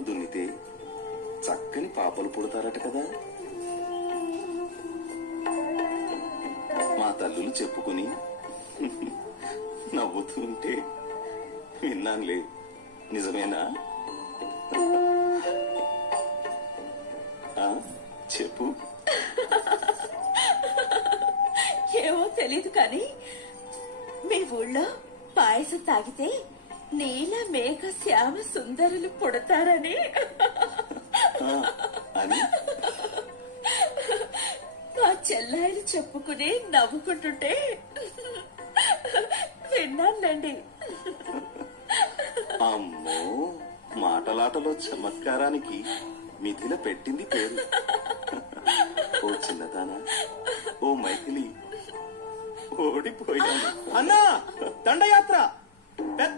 పాలు దున్నితే చక్కని పాపలు పుడతారట కదా. మా తల్లులు చెప్పుకుని నవ్వుతూ ఉంటే విన్నానులే. నిజమేనా? చెప్పు. ఏమో తెలీదు కానీ మీ ఊళ్ళో పాయసం తాగితే నీల మేఘ శ్యామ సుందరులు పుడతారని అని మా చెల్లాయిలు చెప్పుకుని నవ్వుకుంటుంటే విన్నానండి. అమ్మో, మాటలాటలో చమత్కారానికి మిథిల పెట్టింది పేరు. ఓ చిన్నదానా, ఓ మైథిలి, ఓడిపోయాను. అన్నా దండయాత్ర